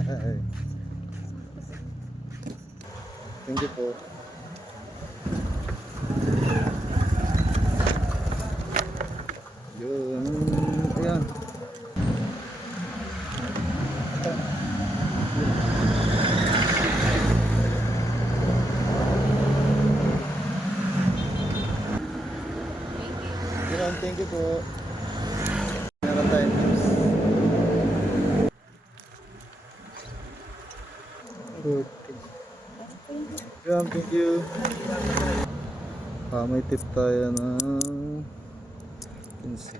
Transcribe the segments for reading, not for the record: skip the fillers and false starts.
Thank you po. Yun. Ayan. Yun, thank you po. Meron tayong tips. Okay. Yun, thank you. May tip tayo ng 15.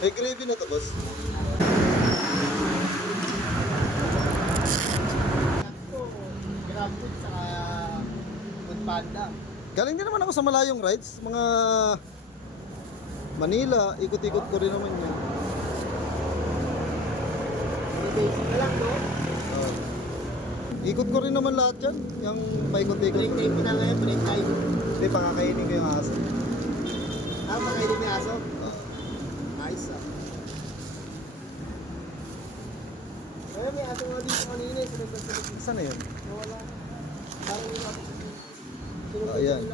May gravy na to, boss. Grab food sa Food Panda. Galing din naman ako sa malayong rides. Mga Manila, ikot-ikot ko rin naman yun. Basic na lang, no? Ikot ko rin naman lahat yan. Yung paikot-ikot. Break time na ngayon, break time. Hindi, pakakainin ko yung aso. Makainit na aso? Nice, ah. Ayun, may aso nga dito kanina, sunod-sunod. Saan na yun? Wala na. Parang yung aso. Ayan.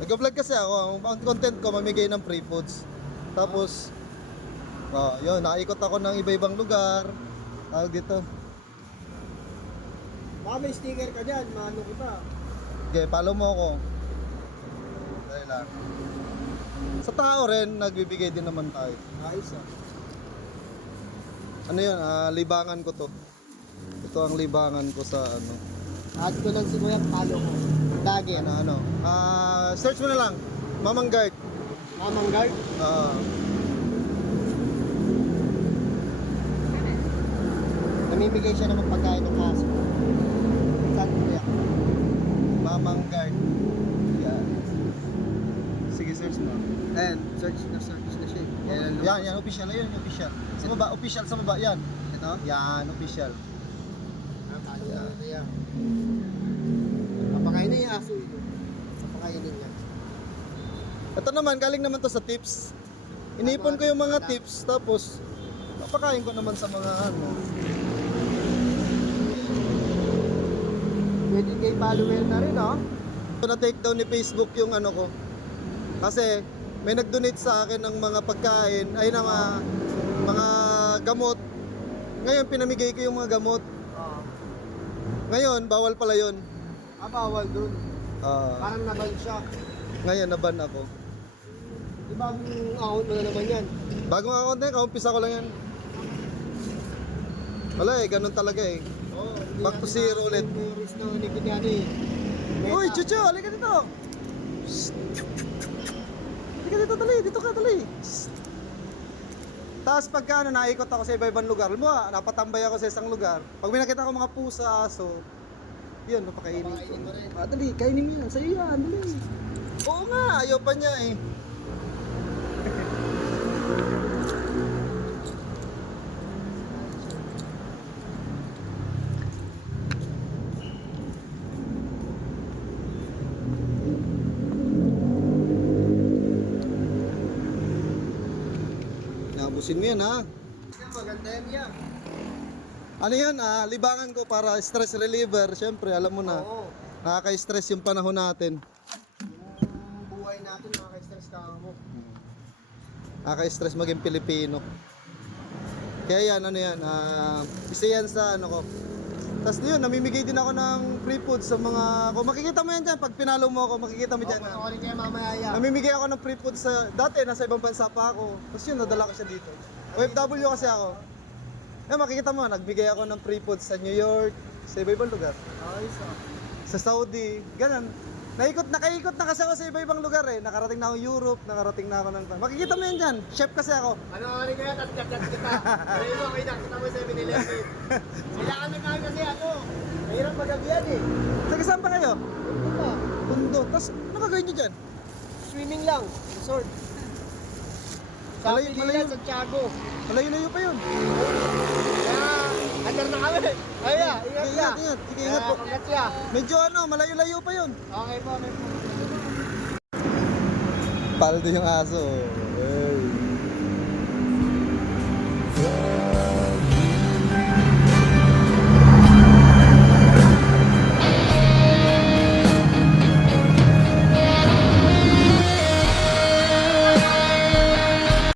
Nag-vlog kasi ako. Ang content ko, mamigay ng free foods. Tapos, yun, naikot ako ng iba-ibang lugar. Tawag dito. Baka may sticker ka dyan, maano kita. Okay, follow mo ako. Dahil lang. Sa tao rin, nagbibigay din naman tayo. Ayos, ah. Ano yun? Libangan ko to. Ito ang libangan ko sa ano. Add ko lang si Kuya, follow ko. Lagi, Search mo na lang. Mamang Guard. Mamang guard. Namimigay siya ng pagkain ng aso. Saan Kuya? Mamang Guard. Yan. Sige, search mo. Ayan, search na siya. Yan, official. Ayun, yung official. Sa baba, official sa baba. Yan. Ito? Yan, official. Yan. Papakainin yung aso ito. Papakainin niya. Ito naman, galing naman to sa tips. Inipon ko yung mga tips, tapos papakain ko naman sa mga ano. Pwede kay follower na rin, oh. Na-take down ni Facebook yung ano ko. Kasi may nag-donate sa akin ng mga pagkain, ay na mga gamot. Ngayon, pinamigay ko yung mga gamot. Ngayon, bawal pala yun. Bawal dun. Parang naban siya. Ngayon, naban ako. Di bagong account mo na naman yan. Bagong account na yun, kaumpisa ko lang yan. Wala eh, ganun talaga eh. Back to zero ulit. Risk na ulit yan eh. Uy, Chucho, halika dito. Shhh. Halika dito, dali. Dito ka, dali. Shhh. Tapos pagka naikot ako sa iba-ibang lugar, alam mo napatambay ako sa isang lugar. Pag may nakita ko mga pusa, aso, yun, napakainin ko. Papakainin mo rin. Dali, kainin mo yan. Sa'yo yan, dali. Oo nga, ayaw pa niya eh. Nabusin mo yan ha. Maganda yan yan. Ano yan, libangan ko para stress reliever. Siyempre, alam mo na, Oo. nakaka-stress yung panahon natin. Yung buhay natin, makaka-stress ka mo. Nakaka-stress maging Pilipino. Kaya yan, ano yan, isa yan sa ano ko. Tapos yun, namimigay din ako ng free food sa mga, kung makikita mo yan dyan, pag pinalo mo ako, makikita mo dyan. Ako rin kaya mamaya yan. Namimigay ako ng free food sa, dati nasa ibang bansa pa ako. Tapos yun, nadala ko siya dito. OFW kasi ako. Eh, makikita mo, nagbigay ako ng free food sa New York, sa iba-ibang lugar. Ayos, ah. Sa Saudi, ganun. Nakaikot na kasi ako sa iba-ibang lugar eh. Nakarating na ako Europe, nakarating na ako ng... Makikita mo yan dyan, chef kasi ako. Ano rin kaya, tat-tat kita. Pero mo, may nakita mo 7-Eleven. Kailangan na kami kasi ano, mahirap magabi yan eh. Taga saan pa kayo? Ano ba? Pundo. Tapos, ano gagawin nyo dyan? Swimming lang, resort. Sa Malayo- Pilipinas, Santiago. Malayo-layo pa yun. Kaya, Under na kami. Ayan, ingat ka. Ingat. Sige, ingat po. Ingat siya. Medyo ano, malayo-layo pa yun. Okay po. Paldo yung aso.